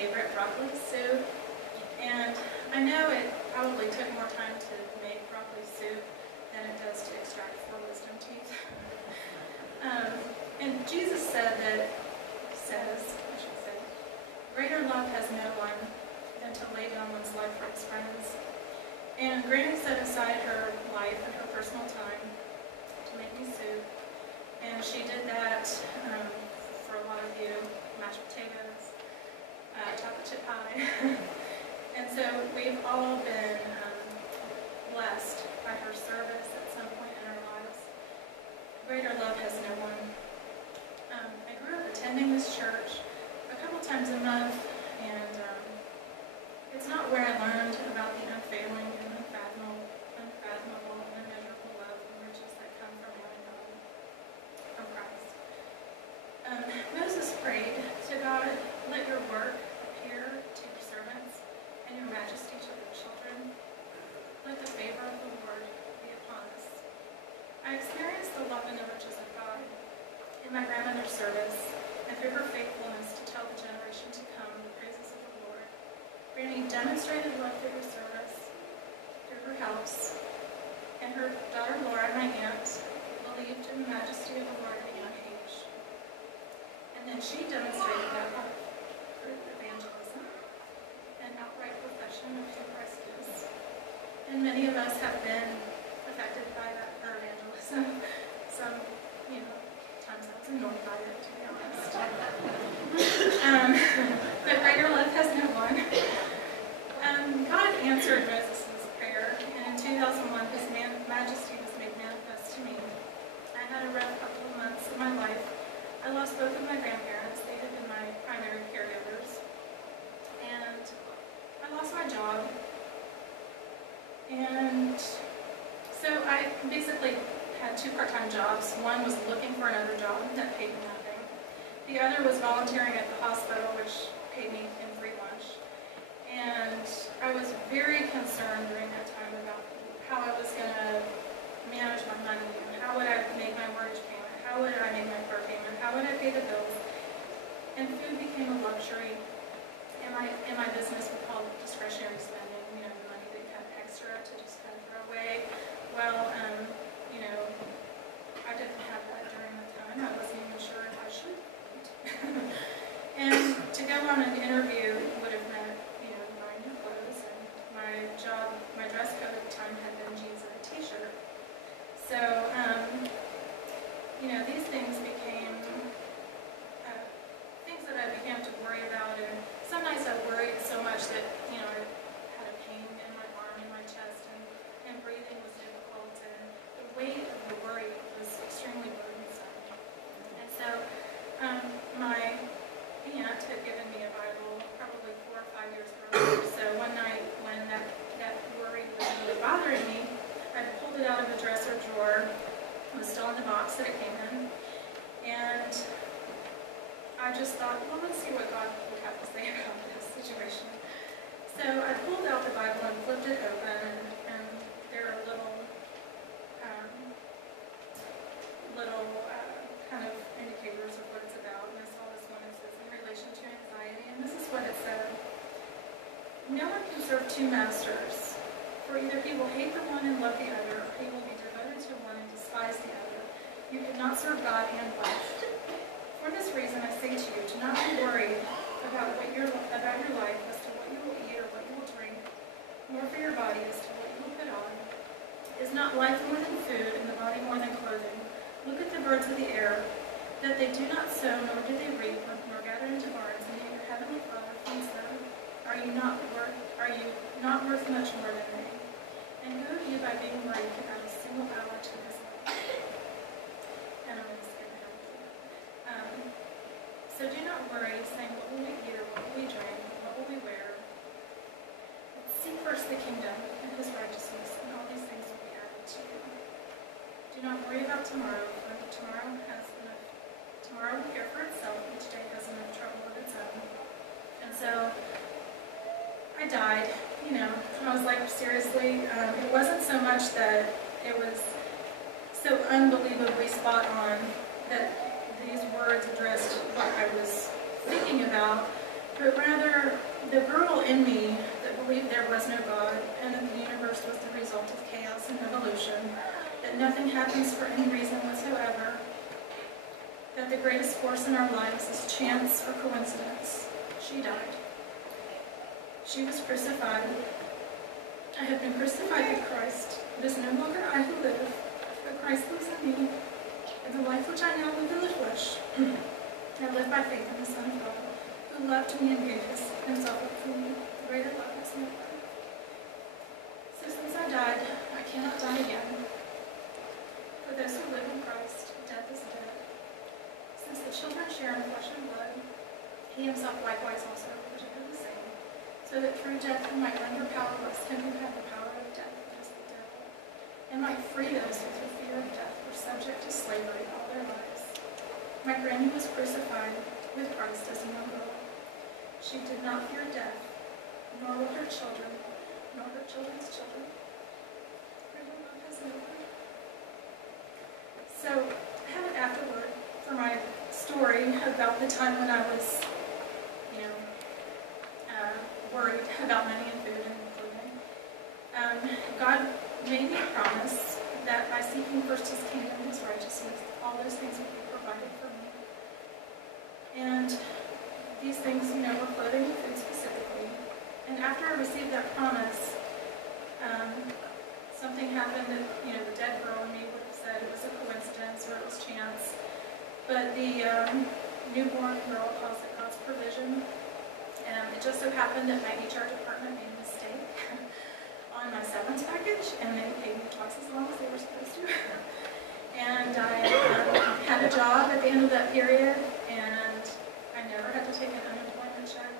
favorite broccoli soup. And I know it probably took more time to make broccoli soup than it does to extract 4 wisdom teeth. And Jesus says, greater love has no one than to lay down one's life for his friends. And Granny set aside her life and her personal time to make me soup. And she did that for a lot of you, mashed potatoes, chocolate chip pie. And so we've all been blessed by her service at some point in our lives. Greater love has no one. I grew up attending this church a couple times a month, and it's not where I learned about the unfailing and unfathomable and unmeasurable love and riches that come from knowing God, from Christ. Moses prayed to God, let your work appear to your servants and your majesty to your children. Let the favor of the Lord be upon us. I experienced the love and the riches of God in my grandmother's service, and through her faithfulness to tell the generation to come the praises of the Lord. Granny demonstrated love through her service, through her house, and her daughter Laura, my aunt, believed in the majesty of the Lord at a young age. And then she demonstrated that love through evangelism and outright profession of who Christ is. And many of us have been affected by that, her evangelism. Some, times I was annoyed by it, to be honest. But greater love has no one. God answered Moses' prayer, and in 2001, His Majesty was made manifest to me. I had a rough couple of months of my life. I lost both of my grandparents. They had been my primary caregivers. And I lost my job. And so I basically had 2 part-time jobs. One was looking for another job that paid me nothing. The other was volunteering at the hospital, which paid me in free lunch. And I was very concerned during that time about how I was going to manage my money, and how would I make my mortgage payment, how would I make my car payment, how would I pay the bills. And food became a luxury. In my business, we call it discretionary spending, the money that you have extra to just kind of throw away. Well, I didn't have that during that time. I wasn't even sure if I should eat. And to go on an interview would have meant, buying new clothes. And my dress code at the time had been jeans and a t-shirt. So, these things became things that I began to worry about. And some nights I worried so much that, I had a pain in my arm, in my chest, and breathing was difficult. And the weight of the worry was extremely burdensome. And so my aunt had given me a Bible probably 4 or 5 years earlier. So one night when that worry was really bothering me, I pulled it out of the dresser drawer. It was still in the box that it came in. And I just thought, well, let's see what God would have to say about this situation. So I pulled out the Bible and flipped it open, and there are little kind of indicators of what it's about. And I saw this one that says, in relation to anxiety, and this is what it said. No one can serve 2 masters, for either he will hate the one and love the other, or he will be devoted to one and despise the other. You cannot serve God and life. For this reason, I say to you, do not be worried about your life as to what you will eat or what you will drink, nor for your body as to what you will put on. Is not life more than food, and the body more than clothing? Look at the birds of the air, that they do not sow, nor do they reap, nor gather into barns, and yet your heavenly Father feeds them. Are you not worth much more than they? And who of you, by being worried, can add a single hour to his life? And I'm going to skip ahead. So do not worry, saying, what will we eat, or what will we drink, what will we wear? But seek first the kingdom and his righteousness, and all these things will be added to you. Do not worry about tomorrow, for tomorrow will care for itself. Each day has enough trouble of its own. And so I died, I was like, seriously, it wasn't so much that it was so unbelievably spot on that these words addressed what I was thinking about. but rather the girl in me that believed there was no God and that the universe was the result of chaos and evolution, that nothing happens for any reason whatsoever, that the greatest force in our lives is chance or coincidence. She died. She was crucified. I have been crucified with Christ. It is no longer I who live, but Christ lives in me. And the life which I now live in the flesh, I live by faith in the Son of God, who loved me and gave himself up for me. Greater love is no other. So since I died, I cannot die again. For those who live in Christ, death is dead. Since the children share in flesh and blood, he himself likewise also would do the same, so that through death he might render powerless him who had the power of death, that is the devil, and might free those who through fear of death were subject to slavery all their lives. My granny was crucified with Christ as a young girl. She did not fear death, nor will her children, nor her children's children. Greater love has no end. So, I have an afterword for my story about the time when I was, worried about money and food and clothing. God made me a promise that by seeking first his kingdom and his righteousness, all those things would be provided for me. And these things, were clothing and food specifically. And after I received that promise, something happened that, the dead girl in me would have said it was a coincidence or it was chance. But the newborn girl calls it God's provision. It just so happened that my HR department made a mistake on my severance package, and they paid me twice as long as they were supposed to. And I had a job at the end of that period, and I never had to take an unemployment check.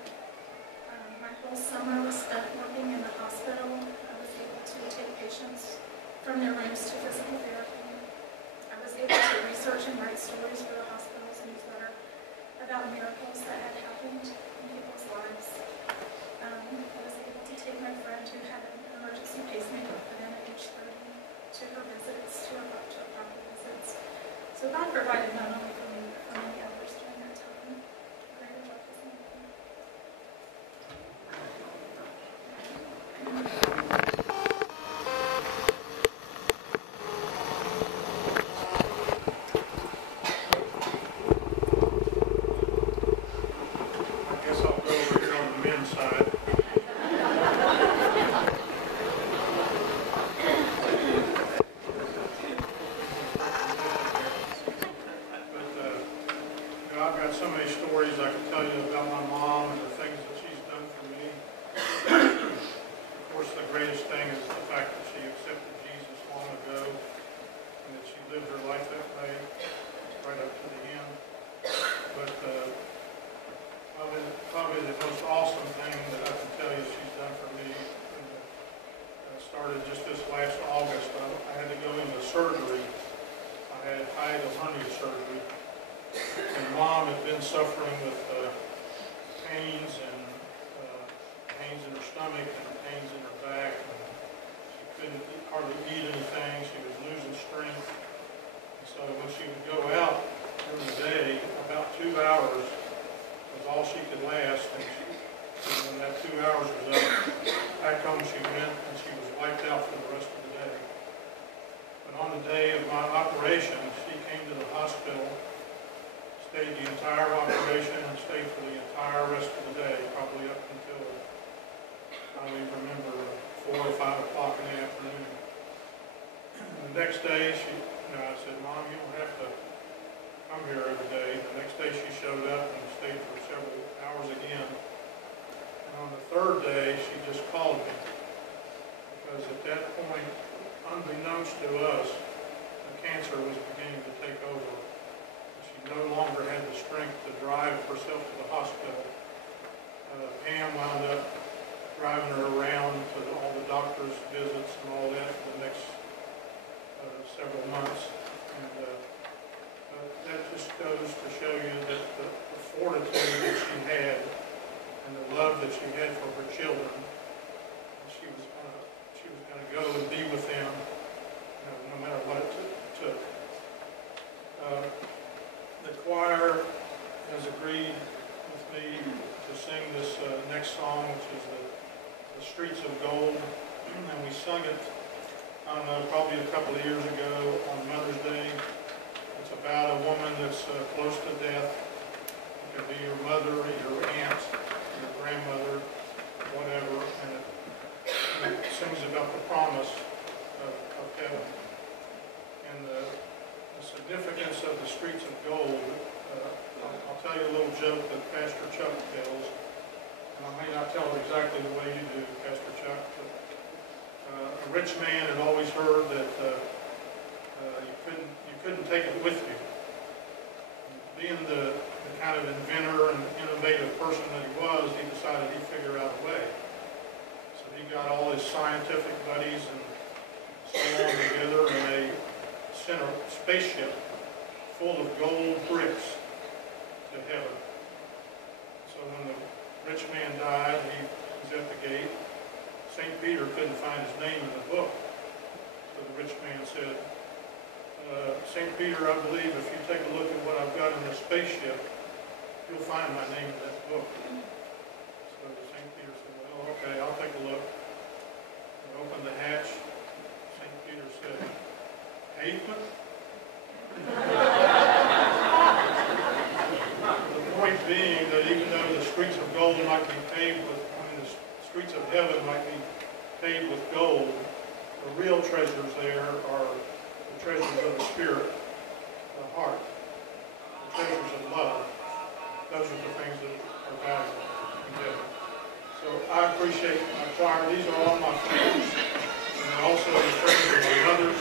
My whole summer was spent working in the hospital. I was able to take patients from their rooms to physical therapy. I was able to research and write stories for the hospital's newsletter about miracles that had happened in people's lives. I was able to take my friend who had an emergency pacemaker put in at age 30 to her visits, to her doctor visits. So God provided not only for me, but for many others during that time. Greater love is no other. Suffering with pains in her stomach and pains in her back. And she couldn't hardly eat anything. She was losing strength. And so when she would go out during the day, about 2 hours was all she could last. And when that 2 hours was up, back home she went, and she was wiped out for the rest of the day. But on the day of my operation, she came to the hospital, stayed the entire operation, and stayed for the entire rest of the day, probably up until, I don't even remember, 4 or 5 o'clock in the afternoon. The next day, I said, Mom, you don't have to come here every day. The next day she showed up and stayed for several hours again. And on the third day, she just called me. Because at that point, unbeknownst to us, the cancer was beginning to take over. No longer had the strength to drive herself to the hospital. Pam wound up driving her around to all the doctor's visits and all that for the next several months. And that just goes to show you that the fortitude that she had and the love that she had for her children, she was going to go and be with them, no matter what it took. The choir has agreed with me to sing this I don't know, probably a couple of years ago on Mother's Day. It's about a woman that's close to death. It could be your mother, your aunt, your grandmother, whatever, and it sings about the promise of heaven. And the significance of the streets of gold. I'll tell you a little joke that Pastor Chuck tells, and I may not tell it exactly the way you do, Pastor Chuck, but a rich man had always heard that you couldn't take it with you. Being the kind of inventor and innovative person that he was, he decided he'd figure out a way. So he got all his scientific buddies and so on together, and they sent a spaceship full of gold bricks to heaven. So when the rich man died, he was at the gate. St. Peter couldn't find his name in the book. So the rich man said, St. Peter, I believe if you take a look at what I've got in the spaceship, you'll find my name in that book. So St. Peter said, well, okay, I'll take a look. He opened the hatch. St. Peter said, pavement? The point being that even though the streets of gold might be paved with, the streets of heaven might be paved with gold, the real treasures there are the treasures of the spirit, the heart, the treasures of love. Those are the things that are valuable in heaven. So I appreciate my choir. These are all my friends, and they're also the friends of my mothers.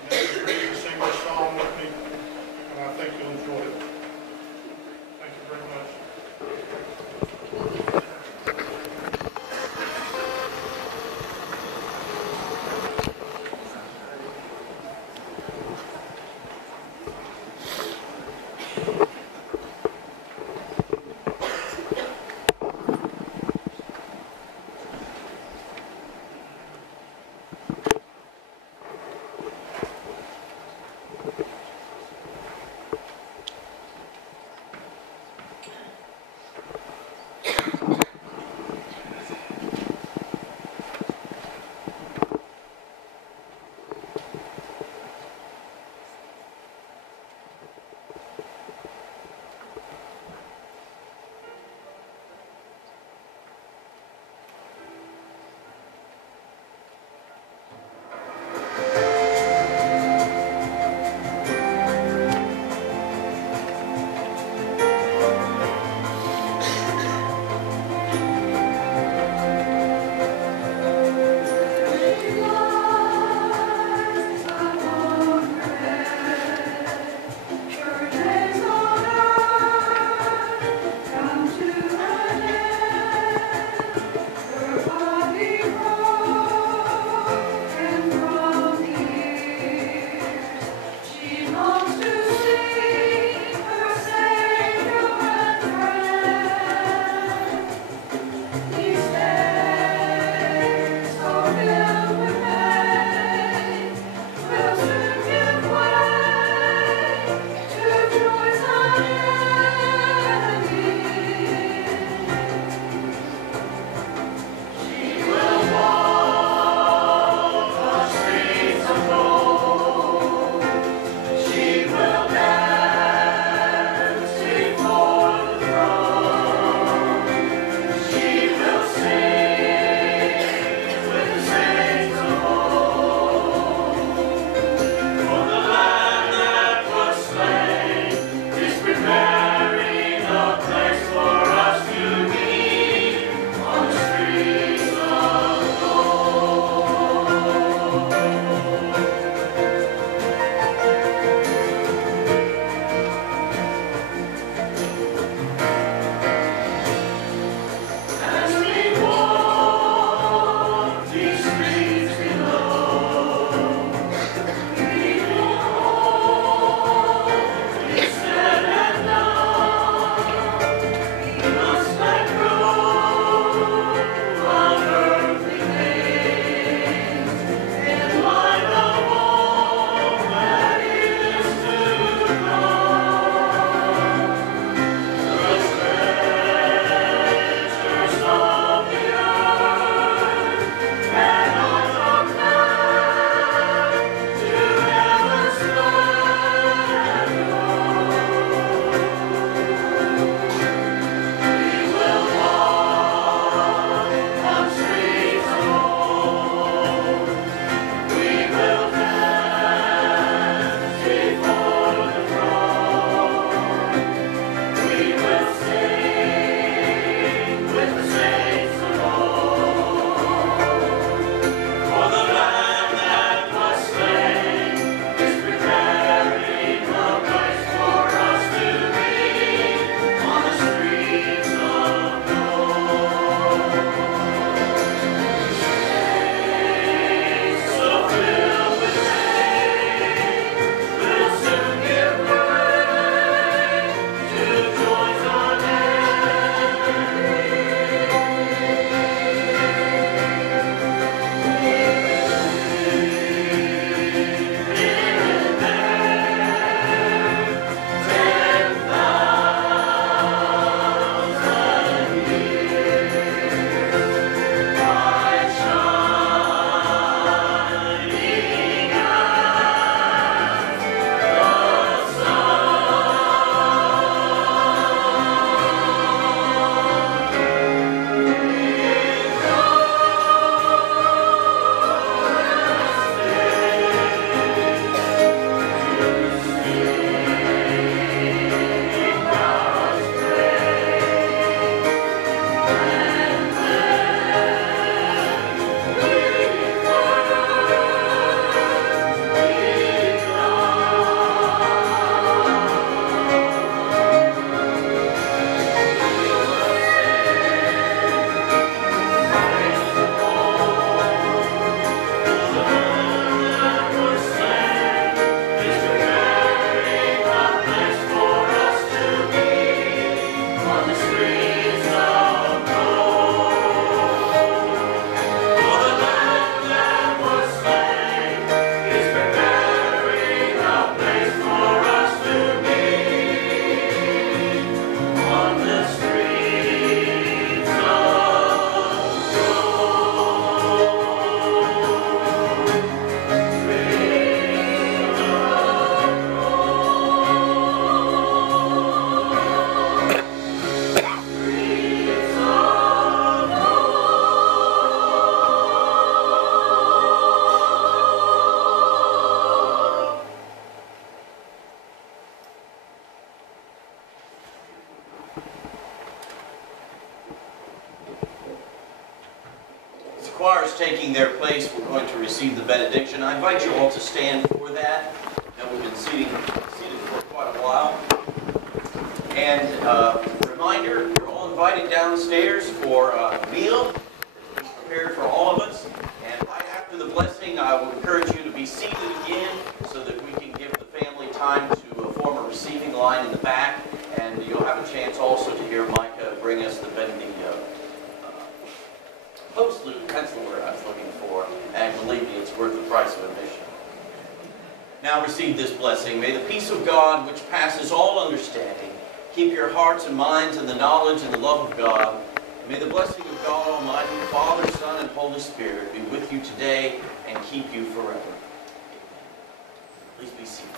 And they agreed to sing this song with me, and I think you'll enjoy it. Thank you very much. choir's taking their place, we're going to receive the benediction. I invite you all to stand for that. Now, we've been seated for quite a while. And reminder, you're all invited downstairs for a meal prepared for all of us. And right after the blessing, I will encourage you to be seated again so that we can give the family time to form a receiving line in the back. And you'll have a chance also to hear Micah bring us the postlude. That's the word I was looking for. And believe me, it's worth the price of admission. Now receive this blessing. May the peace of God, which passes all understanding, keep your hearts and minds in the knowledge and the love of God. May the blessing of God Almighty, Father, Son, and Holy Spirit be with you today and keep you forever. Please be seated.